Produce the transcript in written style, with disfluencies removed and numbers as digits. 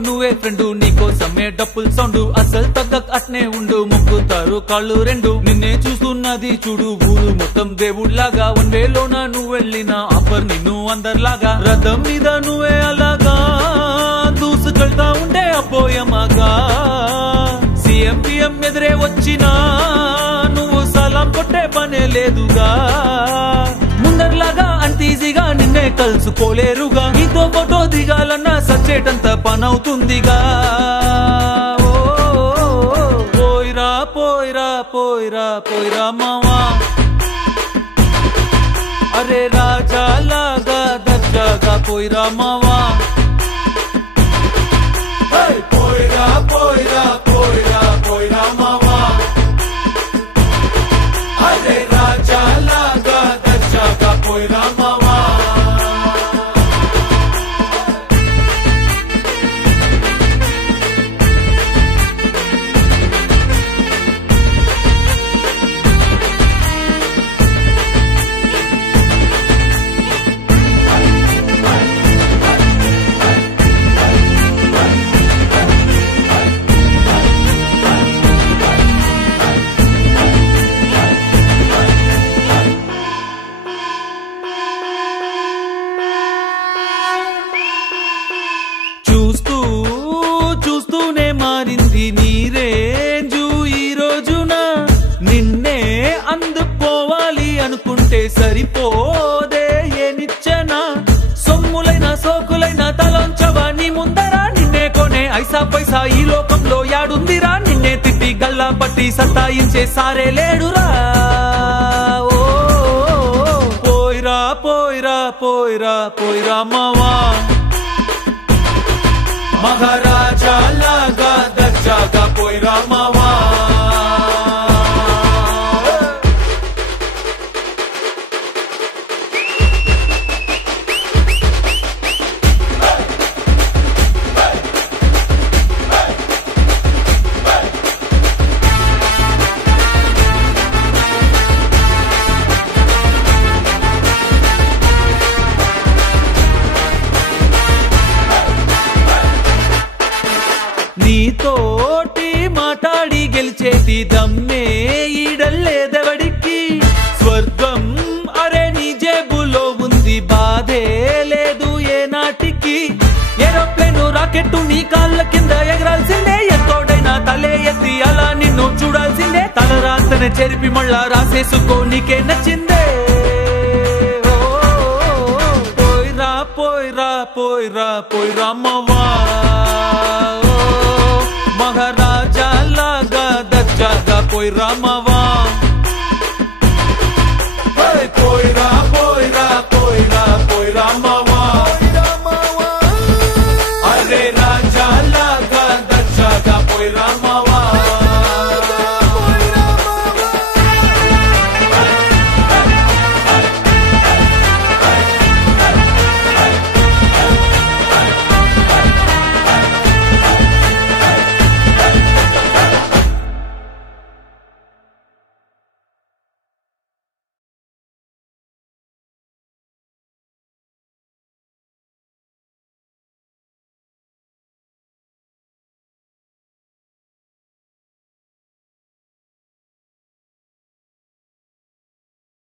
నువ్వే ఫ్రెండు నీకోసమే డప్పుల్ సౌండ్ అసలు తగ్గక్ అట్నే ఉండు మొక్కుతారు కాళ్ళు రెండు నిన్నే చూస్తున్నది చూడు ఊరు మొత్తం దేవుళ్లాగా వన్ వేలోన నువ్వు వెళ్ళిన ఆఫర్ నిన్ను అందరిలాగా రథం మీద నువ్వే అలాగా దూసుకెళ్తా ఉండే అపోయమాగా సీఎం పిఎం ఎదురే వచ్చినా నువ్వు సలాం కొట్టే పనే లేదుగా ముందర్లాగా అంత ఈజీగా నిన్నే కలుసుకోలేరుగా నీతో ఫోటో దిగాలన్నా సచ్చేటంత పనవుతుందిగా పోయిరా పోయిరా పోయిరా పోయిరా మావా అరే రాజాలాగా దర్జాగా పోయిరా మావా పోయిరా పోయిరా పోయిరా పోయిరా మావా అరే రాజాలాగా దర్జాగా పోయిరా మావా చూస్తూనే మారింది నీ రేంజు ఈ రోజున నిన్నే అందుకోవాలి అనుకుంటే సరిపోదే ఏ నిచ్చెన సొమ్ములైన సోకులైన తలంచవా నీ ముందరా నిన్నే కొనే ఐసా పైసా ఈ లోకంలో యాడుందిరా నిన్నే తిట్టి గల్లా పట్టి సతాయించే సారే లేడురా పోయిరా పోయిరా పోయిరా పోయిరా మావా మహారాజా లాగా దర్జాగా పోయిరా మావా నీతోటి మాట్లాడి గెలిచేటి దమ్మే ఈడల్లేదెవడికి స్వర్గం అరే నీ జేబులో ఉంది బాధే లేదు ఏ నాటికి ఏరోప్లేన్ రాకెట్టు నీ కాళ్ళ కింద ఎగరాల్సిందే ఎంతోడైనా తలే ఎత్తి అలా నిన్ను చూడాల్సిందే తలరాతనే చెరిపి మళ్ళా రాసేసుకో నీకే నచ్చిందే పోయిరా పోయిరా పోయిరా పోయిరా మావా మహారాజా లాగా దర్జాగా పోయిరా మావా